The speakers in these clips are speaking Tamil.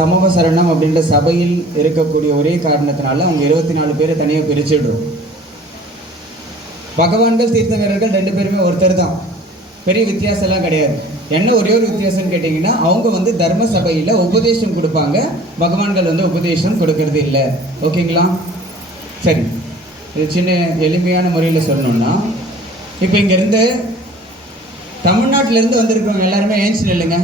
சமூக சரணம் அப்படின்ற சபையில் இருக்கக்கூடிய ஒரே காரணத்தினால அவங்க 24 பேரை தனியாக பிரிச்சுடுறோம். பகவான்கள் தீர்த்தங்கரர்கள் 2 பேருமே ஒருத்தர் தான், பெரிய வித்தியாசம்லாம் கிடையாது. என்ன ஒரே ஒரு வித்தியாசம்னு கேட்டிங்கன்னா, அவங்க தர்ம சபையில் உபதேசம் கொடுப்பாங்க, பகவான்கள் உபதேசம் கொடுக்கறது இல்லை. ஓகேங்களா? சரி, இது சின்ன எளிமையான முறையில் சொல்லணும்னா, இப்போ இங்கேருந்து தமிழ்நாட்டிலேருந்து வந்திருக்கிறவங்க எல்லாருமே ஏஞ்சி நில்லுங்க,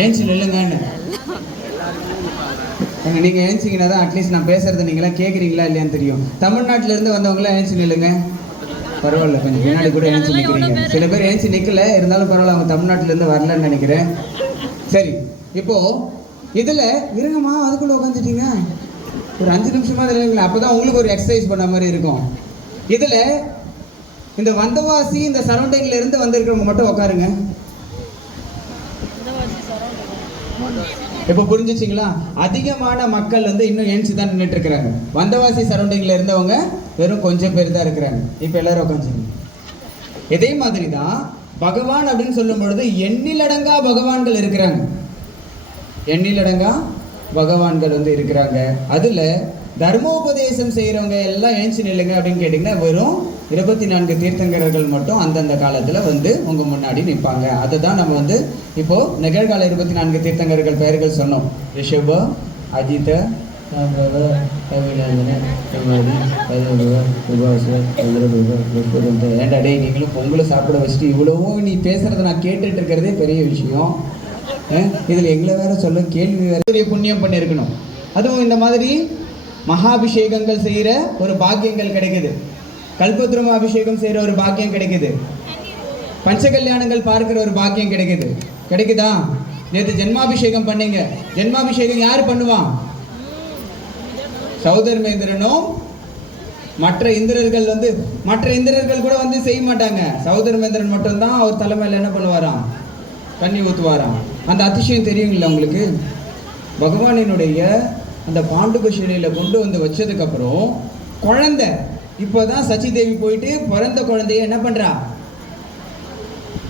ஏஞ்சி நில்லுங்கன்னு. நீங்கள் ஏஞ்சிங்கன்னா தான் அட்லீஸ்ட் நான் பேசுகிறத நீங்களாம் கேட்குறீங்களா இல்லையான்னு தெரியும். தமிழ்நாட்டிலேருந்து வந்தவங்களாம் ஏஞ்சி நில்லுங்க. பரவாயில்ல, கொஞ்சம் பின்னாடி கூட ஏஞ்சி நிற்கிறீங்க. சில பேர் ஏஞ்சி நிற்கல, இருந்தாலும் பரவாயில்ல, அவங்க தமிழ்நாட்டிலேருந்து வரலன்னு நினைக்கிறேன். சரி, இப்போது இதில் இருங்கம்மா, அதுக்குள்ளே உட்காந்துட்டீங்க, ஒரு 5 நிமிஷமாக இதில் இல்லைங்களா, அப்போ தான் உங்களுக்கு ஒரு எக்ஸசைஸ் பண்ண மாதிரி இருக்கும். இதில் இந்த வந்தவாசி இந்த சரௌண்டிங்கில் இருந்து வந்திருக்கிறவங்க மட்டும் உட்காருங்க. இப்போ புரிஞ்சிச்சிங்களா? அதிகமான மக்கள் இன்னும் ஏஞ்சி தான் நின்றுட்டு இருக்கிறாங்க. வந்தவாசி சரௌண்டிங்கில் இருந்தவங்க வெறும் கொஞ்சம் பேர் தான் இருக்கிறாங்க. இப்போ எல்லாரும் உட்காந்துங்க. இதே மாதிரி தான் பகவான் அப்படின்னு சொல்லும் பொழுது எண்ணிலடங்கா பகவான்கள் இருக்கிறாங்க, எண்ணிலடங்கா பகவான்கள் இருக்கிறாங்க. அதில் தர்மோபதேசம் செய்கிறவங்க எல்லாம் ஏஞ்சி நில்லுங்க அப்படின்னு கேட்டிங்கன்னா, வெறும் 24 தீர்த்தங்கரர்கள் மட்டும் அந்தந்த காலத்தில் உங்கள் முன்னாடி நிற்பாங்க. அதை தான் நம்ம இப்போது நிகழ்கால 24 தீர்த்தங்கரர்கள் பெயர்கள் சொன்னோம். ரிஷப, அஜித, ஏண்டா டே, நீங்களும் பொங்கலை சாப்பிட வச்சுட்டு இவ்வளவும் நீ பேசுகிறத நான் கேட்டுட்டு இருக்கிறதே பெரிய விஷயம். இதில் எங்களை வேற சொல்ல கேள்வி வேற புண்ணியம் பண்ணியிருக்கணும். அதுவும் இந்த மாதிரி மகாபிஷேகங்கள் செய்கிற ஒரு பாக்கியங்கள் கிடைக்குது, கல்பத்ரும அபிஷேகம் செய்கிற ஒரு பாக்கியம் கிடைக்குது, பஞ்ச கல்யாணங்கள் பார்க்கிற ஒரு பாக்கியம் கிடைக்குது. கிடைக்குதா? நேற்று ஜென்மாபிஷேகம் பண்ணீங்க. ஜென்மாபிஷேகம் யார் பண்ணுவான்? சௌதர்மேந்திரனும் மற்ற இந்திரர்கள் மற்ற இந்திரர்கள் கூட செய்ய மாட்டாங்க. சௌதர்மேந்திரன் மட்டும்தான் அவர் தலைமையில் என்ன பண்ணுவாராம்? தண்ணி ஊற்றுவாராம். அந்த அதிசயம் தெரியுங்களா உங்களுக்கு? பகவானினுடைய அந்த பாண்டுக சிலையில் கொண்டு வச்சதுக்கப்புறம் குழந்தை, இப்போ தான் சச்சி தேவி போயிட்டு பிறந்த குழந்தைய என்ன பண்ணுறா?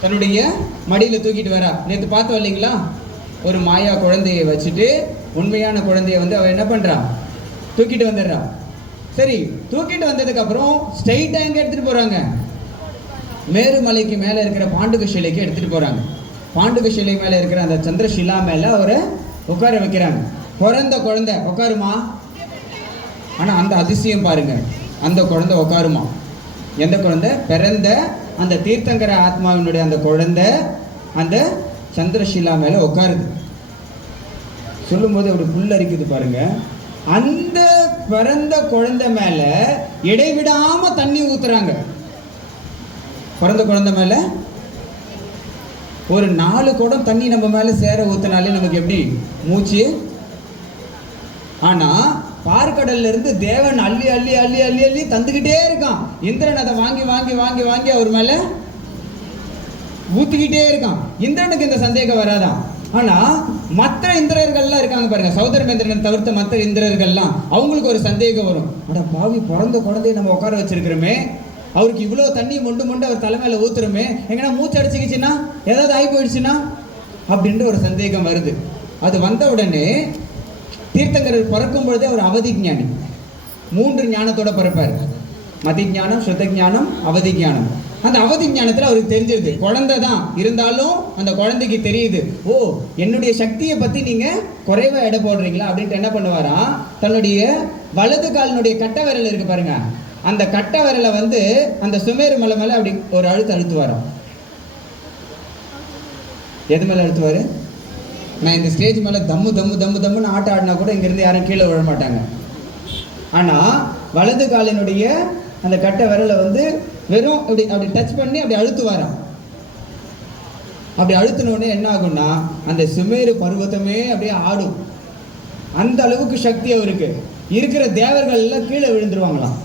தன்னுடைய மடியில் தூக்கிட்டு வரா. நேற்று பார்த்தோம் இல்லைங்களா? ஒரு மாயா குழந்தையை வச்சுட்டு உண்மையான குழந்தைய அவள் என்ன பண்ணுறா? தூக்கிட்டு வந்துடுறா. சரி, தூக்கிட்டு வந்ததுக்கப்புறம் ஸ்ட்ரைட்டாக எங்கே எடுத்துகிட்டு போகிறாங்க? மேருமலைக்கு மேலே இருக்கிற பாண்டுக சிலைக்கு எடுத்துகிட்டு போகிறாங்க. பாண்டுக சிலை மேலே இருக்கிற அந்த சந்திரஷிலா மேலே அவரை உட்கார வைக்கிறாங்க. பிறந்த குழந்தை உட்காருமா? ஆனால் அந்த அதிசயம் பாருங்க, அந்த குழந்தை உட்காருமா? எந்த குழந்தை? பிறந்த அந்த தீர்த்தங்கர ஆத்மாவினுடைய அந்த குழந்தை அந்த சந்திரஷிலா மேலே உட்காருது. சொல்லும்போது அப்படி புல்லரிக்குது பாருங்க. அந்த பிறந்த குழந்தை மேலே இடைவிடாம தண்ணி ஊத்துறாங்க. பிறந்த குழந்தை மேலே ஒரு 4 குடம் தண்ணி நம்ம மேலே சேர ஊத்தினாலே நமக்கு எப்படி மூச்சு? ஆனால் பார்க்கடல்ல இருந்து தேவன் அள்ளி அள்ளி அள்ளி அள்ளி அள்ளி தந்துக்கிட்டே இருக்கான். இந்திரன் அதை வாங்கி வாங்கி வாங்கி வாங்கி அவர் மேலே ஊற்றிக்கிட்டே இருக்கான். இந்திரனுக்கு இந்த சந்தேகம் வராதான். ஆனால் மற்ற இந்திரர்கள்லாம் இருக்காங்க பாருங்க, சௌதர்மேந்திரனை தவிர்த்த மற்ற இந்திரர்கள்லாம், அவங்களுக்கு ஒரு சந்தேகம் வரும். அட பாவி, பிறந்த குழந்தைய நம்ம உட்கார வச்சிருக்கிறோமே, அவருக்கு இவ்வளோ தண்ணி மொண்டு மொண்டு அவர் தலைமையில் ஊத்துறோமே, எங்கன்னா மூச்சு அடிச்சுக்கிச்சுன்னா, ஏதாவது ஆகி போயிடுச்சுன்னா அப்படின்ற ஒரு சந்தேகம் வருது. அது வந்த உடனே தீர்த்தங்கரர் பிறக்கும் பொழுதே அவர் அவதி ஞானி, 3 ஞானத்தோட பிறப்பார். மதி ஞானம், ஸ்ருத ஞானம், அவதி ஞானம். அந்த அவதி ஞானத்தில் அவருக்கு தெரிஞ்சிருது, குழந்தை தான் இருந்தாலும் அந்த குழந்தைக்கு தெரியுது, ஓ என்னுடைய சக்தியை பற்றி நீங்கள் குறைவாக எடை போடுறீங்களா அப்படின்ட்டு என்ன பண்ணுவாரா, தன்னுடைய வலது காலினுடைய கட்டை விரல் இருக்கு பாருங்க, அந்த கட்டை விரலை அந்த சுமேரு மலை மேலே அப்படி ஒரு அழுத்துவாராம். எது மேலே அழுத்துவார்? நான் இந்த ஸ்டேஜ் மேலே தம்மு தம்மு தம்மு தம்முன்னு ஆட்டம் ஆடினா கூட இங்கேருந்து யாரும் கீழே விழ மாட்டாங்க. ஆனால் வலது காலினுடைய அந்த கட்டை விரலை வெறும் அப்படி டச் பண்ணி அப்படி அழுத்துவாராம். அப்படி அழுத்தினோடனே என்ன ஆகும்னா அந்த சுமேரு பர்வதமே அப்படியே ஆடும். அந்த அளவுக்கு சக்தி அவருக்கு இருக்கிற தேவர்கள் எல்லாம் கீழே விழுந்துருவாங்களாம்.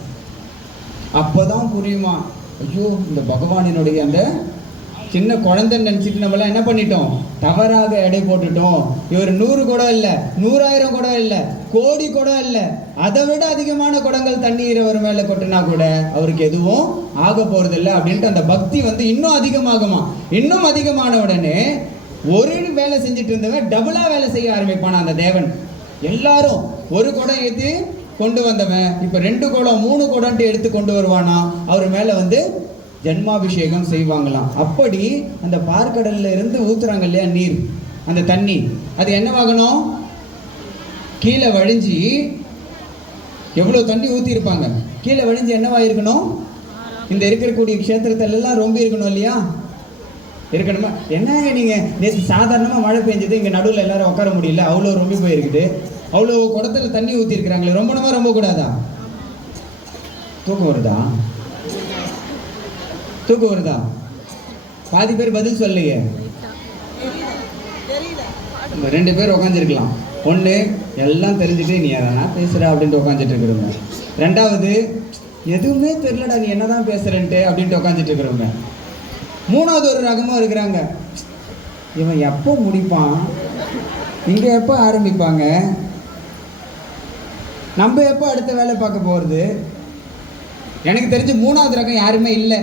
அப்போதான் புரியுமா, ஐயோ இந்த பகவானினுடைய அந்த சின்ன குழந்தைன்னு நினச்சிட்டு நம்மளாம் என்ன பண்ணிட்டோம், தவறாக எடை போட்டுட்டோம். இவர் 100 குடம் இல்லை, 100,000 குடம் இல்லை, கோடி குடம் இல்லை, அதை விட அதிகமான குடங்கள் தண்ணீர் அவர் மேலே கொட்டினா கூட அவருக்கு எதுவும் ஆக போகிறதில்லை அப்படின்ட்டு அந்த பக்தி இன்னும் அதிகமாகுமா. இன்னும் அதிகமான உடனே ஒரு வேலை செஞ்சுட்டு இருந்தவன் டபுளா வேலை செய்ய ஆரம்பிப்பான் அந்த தேவன். எல்லாரும் ஒரு குடம் ஏற்றி கொண்டு வந்தவன் இப்போ 2 குடம் 3 குடம்ட்டு எடுத்து கொண்டு வருவானா. அவர் மேலே வந்து ஜென்மாபிஷேகம் செய்வாங்களாம். அப்படி அந்த பார்க்கடல்ல இருந்து ஊத்துறாங்க இல்லையா நீர், அந்த தண்ணி, அது என்னவாகணும்? கீழே வழிஞ்சி, எவ்வளோ தண்ணி ஊற்றி இருப்பாங்க, கீழே வழிஞ்சு என்னவா இருக்கணும்? இந்த இருக்கக்கூடிய க்ஷேத்திரத்திலெல்லாம் ரொம்ப இருக்கணும் இல்லையா? இருக்கணுமா? என்னங்க நீங்கள் நேற்று சாதாரணமாக மழை பெஞ்சது, இங்கே நடுவில் எல்லாரும் உட்கார முடியல, அவ்வளோ ரொம்ப போயிருக்குது, அவ்வளோ குடத்தில் தண்ணி ஊற்றி இருக்கிறாங்களே, ரொம்பணுமா ரொம்ப கூடாதா? தூக்கம் வருதா? தூக்கம் வருதா? பாதி பேர் பதில் சொல்லையே. 2 பேர் உட்காந்துருக்கலாம். ஒன்று, எல்லாம் தெரிஞ்சுட்டு நீ எதனா பேசுகிற அப்படின்ட்டு உட்காந்துட்டு இருக்கிறவங்க. 2வது, எதுவுமே தெரிலடா நீ என்னதான் பேசுகிறேன்ட்டு அப்படின்ட்டு உட்காந்துட்டு இருக்கிறவங்க. 3வது ஒரு ரகமாக இருக்கிறாங்க, இவன் எப்போ முடிப்பான், இங்கே எப்போ ஆரம்பிப்பாங்க, நம்ம எப்போ அடுத்த வேலை பார்க்க போகிறது. எனக்கு தெரிஞ்சு 3வது ரகம் யாருமே இல்லை.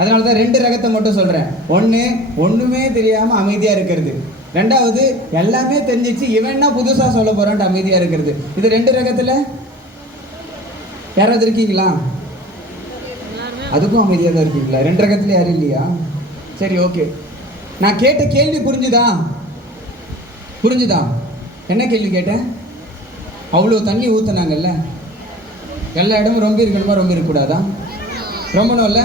அதனால தான் 2 ரகத்தை மட்டும் சொல்கிறேன். ஒன்று, ஒன்றுமே தெரியாமல் அமைதியாக இருக்கிறது. 2வது, எல்லாமே தெரிஞ்சிச்சு இவன் என்ன புதுசாக சொல்ல போகிறான்ட்டு அமைதியாக இருக்கிறது. இது 2 ரகத்தில் யாராவது இருக்கீங்களா? அதுக்கும் அமைதியாக தான் இருக்கீங்களா? 2 ரகத்தில் யாரும் இல்லையா? சரி, ஓகே. நான் கேட்ட கேள்வி புரிஞ்சுதா? புரிஞ்சுதா? என்ன கேள்வி கேட்டேன்? அவ்வளோ தண்ணி ஊற்றுனாங்கல்ல, எல்லா இடமும் ரொம்ப இருக்கணுமா, ரொம்ப இருக்கக்கூடாதா? ரொம்பணும்ல?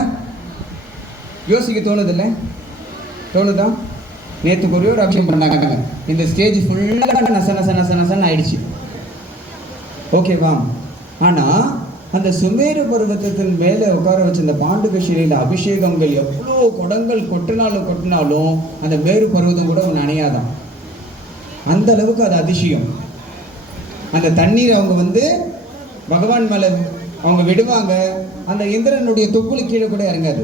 யோசிக்க தோணுதில்லை? தோணுதா? நேற்று ஒரே ஒரு அபிஷேகம் பண்ணாங்க, இந்த ஸ்டேஜ் ஃபுல்லாக நச நச நச நசன்னு ஆயிடுச்சு. ஓகேவா? ஆனால் அந்த சுமேரு பருவத்தின் மேலே உட்கார வச்சு இந்த பாண்டுகஷிரியில் அபிஷேகங்கள் எவ்வளோ குடங்கள் கொட்டினாலும் அந்த மேரு பருவதம் கூட அவன் அணையாதான். அந்த அளவுக்கு அது அதிசயம். அந்த தண்ணீர் அவங்க வந்து பகவான் மேலே அவங்க விடுவாங்க, அந்த இந்திரனுடைய தொப்புளு கீழே கூட இறங்காது,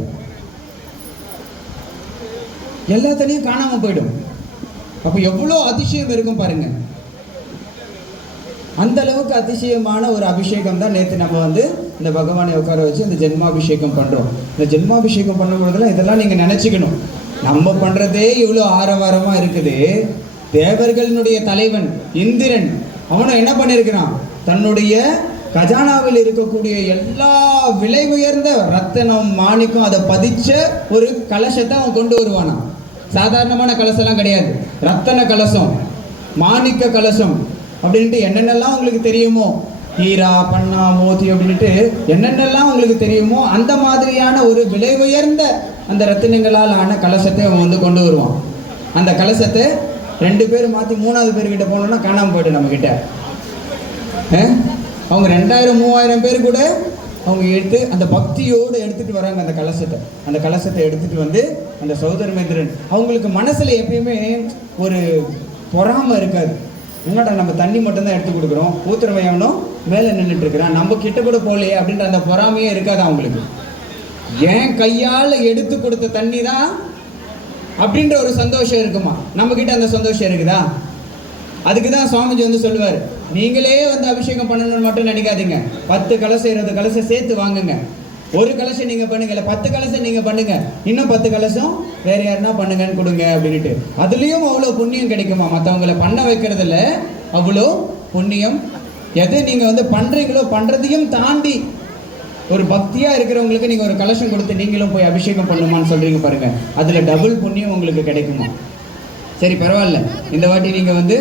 எல்லா தண்ணியும் காணாமல் போயிடும். அப்போ எவ்வளோ அதிசயம் இருக்கும் பாருங்க. அந்த அளவுக்கு அதிசயமான ஒரு அபிஷேகம் தான் நேற்று நம்ம வந்து இந்த பகவானை உட்கார வச்சு இந்த ஜென்மாபிஷேகம் பண்ணுறோம். இந்த ஜென்மாபிஷேகம் பண்ணும்போதெல்லாம் இதெல்லாம் நீங்கள் நினச்சிக்கணும். நம்ம பண்ணுறதே இவ்வளோ ஆரவாரமாக இருக்குது. தேவர்களினுடைய தலைவன் இந்திரன் அவனும் என்ன பண்ணியிருக்கிறான்? தன்னுடைய கஜானாவில் இருக்கக்கூடிய எல்லா விலை உயர்ந்த ரத்தனம் மாணிக்கம் அதை பதிச்ச ஒரு கலசத்தை அவன் கொண்டு வருவானா. சாதாரணமான கலசம்லாம் கிடையாது, ரத்தன கலசம், மாணிக்க கலசம் அப்படின்ட்டு என்னென்னலாம் உங்களுக்கு தெரியுமோ, ஹீரா பண்ணா மோதி அப்படின்ட்டு என்னென்னலாம் உங்களுக்கு தெரியுமோ அந்த மாதிரியான ஒரு விலை உயர்ந்த அந்த ரத்தினங்களால் ஆன கலசத்தை அவன் வந்து கொண்டு வருவான். அந்த கலசத்தை 2 பேர் மாற்றி 3வது பேர்கிட்ட போனோம்னா காணாமல் போய்ட்டு நம்மக்கிட்ட. அவங்க 2000-3000 பேர் கூட அவங்க எடுத்து அந்த பக்தியோடு எடுத்துகிட்டு வராங்க அந்த கலசத்தை. அந்த கலசத்தை எடுத்துகிட்டு வந்து அந்த சௌதர்மேந்திரன் அவங்களுக்கு மனசில் எப்பயுமே ஒரு பொறாமை இருக்காது. என்னடா நம்ம தண்ணி மட்டும்தான் எடுத்து கொடுக்குறோம், ஊத்துறவையானோ மேலே நின்றுட்டு இருக்கிறான், நம்ம கிட்ட கூட போகலையே அப்படின்ற அந்த பொறாமையே இருக்காது அவங்களுக்கு. ஏன் கையால் எடுத்து கொடுத்த தண்ணி தான் அப்படின்ற ஒரு சந்தோஷம் இருக்குமா? நம்மக்கிட்ட அந்த சந்தோஷம் இருக்குதா? அதுக்கு தான் சுவாமிஜி வந்து சொல்லுவார், நீங்களே வந்து அபிஷேகம் பண்ணணும்னு மட்டும் நினைக்காதீங்க, 10 கலசம் 20 கலசம் சேர்த்து வாங்குங்க. ஒரு கலசம் நீங்கள் பண்ணுங்க, இல்லை 10 கலசம் நீங்கள் பண்ணுங்க, இன்னும் 10 கலசம் வேறு யாருன்னா பண்ணுங்கன்னு கொடுங்க அப்படின்ட்டு. அதுலேயும் அவ்வளோ புண்ணியம் கிடைக்குமா? மற்றவங்களை பண்ண வைக்கிறதுல அவ்வளோ புண்ணியம். எது நீங்கள் வந்து பண்ணுறீங்களோ பண்ணுறதையும் தாண்டி ஒரு பக்தியாக இருக்கிறவங்களுக்கு நீங்கள் ஒரு கலசம் கொடுத்து நீங்களும் போய் அபிஷேகம் பண்ணுமான்னு சொல்கிறீங்க பாருங்கள், அதில் டபுள் புண்ணியம் உங்களுக்கு கிடைக்குமா? சரி, பரவாயில்ல, இந்த வாட்டி நீங்கள் வந்து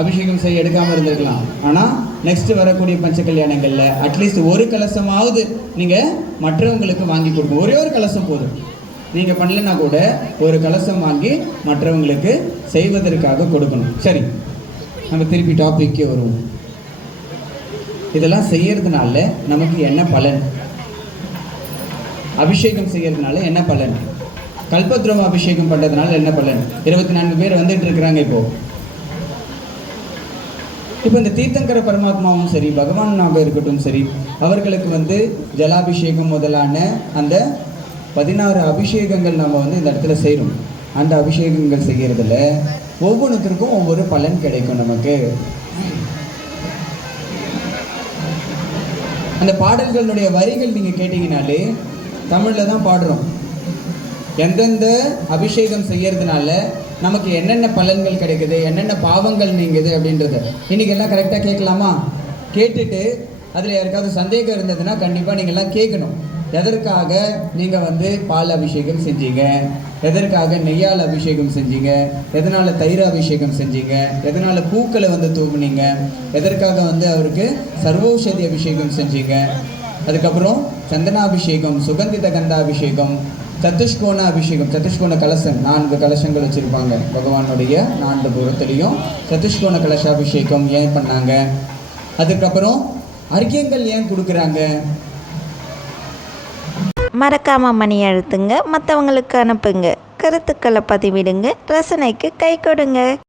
அபிஷேகம் செய்ய எடுக்காமல் இருந்திருக்கலாம். ஆனால் நெக்ஸ்ட் வரக்கூடிய பஞ்ச கல்யாணங்களில் அட்லீஸ்ட் ஒரு கலசமாவது நீங்கள் மற்றவங்களுக்கு வாங்கி கொடுங்க. ஒரே ஒரு கலசம் போதும், நீங்கள் பண்ணலைன்னா கூட ஒரு கலசம் வாங்கி மற்றவங்களுக்கு செய்வதற்காக கொடுக்கணும். சரி, நம்ம திருப்பி டாபிக்கே வருவோம். இதெல்லாம் செய்யறதுனால நமக்கு என்ன பலன்? அபிஷேகம் செய்யறதுனால என்ன பலன்? கல்பத்ரோம அபிஷேகம் பண்ணுறதுனால என்ன பலன்? 24 பேர் வந்துட்டு இருக்கிறாங்க. இப்போ இந்த தீர்த்தங்கர பரமாத்மாவும் சரி, பகவானாக இருக்கட்டும் சரி, அவர்களுக்கு வந்து ஜலாபிஷேகம் முதலான அந்த 16 அபிஷேகங்கள் நம்ம வந்து இந்த இடத்துல செய்கிறோம். அந்த அபிஷேகங்கள் செய்கிறதுல ஒவ்வொன்றுத்திற்கும் ஒவ்வொரு பலன் கிடைக்கும் நமக்கு. அந்த பாடல்களுடைய வரிகள் நீங்கள் கேட்டிங்கனாலே தமிழில் தான் பாடுறோம். எந்தெந்த அபிஷேகம் செய்யறதுனால நமக்கு என்னென்ன பலன்கள் கிடைக்குது, என்னென்ன பாவங்கள் நீங்குது அப்படின்றது இன்னைக்கு எல்லாம் கரெக்டாக கேட்கலாமா? கேட்டுட்டு அதில் யாருக்காவது சந்தேகம் இருந்ததுன்னா கண்டிப்பாக நீங்கள்லாம் கேட்கணும். எதற்காக நீங்கள் வந்து பால் அபிஷேகம் செஞ்சீங்க, எதற்காக நெய்யால் அபிஷேகம் செஞ்சீங்க, எதனால் தயிர் அபிஷேகம் செஞ்சீங்க, எதனால் பூக்களை வந்து தூக்குனீங்க, எதற்காக வந்து அவருக்கு சர்வோஷதி அபிஷேகம் செஞ்சீங்க, அதுக்கப்புறம் சந்தனாபிஷேகம், சுகந்தித கந்தாபிஷேகம், சத்துஷ்கோண அபிஷேகம், சத்துஷ்கோண கலசம் 4 கலசங்கள் வச்சுருப்பாங்க பகவானுடைய 4 புறத்துலேயும். சத்துஷ்கோண கலசாபிஷேகம் ஏன் பண்ணாங்க, அதுக்கப்புறம் அர்க்கியங்கள் ஏன் கொடுக்குறாங்க. மறக்காமல் மணி அழுத்துங்க, மற்றவங்களுக்கு அனுப்புங்க, கருத்துக்களை பதிவிடுங்க, ரசனைக்கு கை கொடுங்க.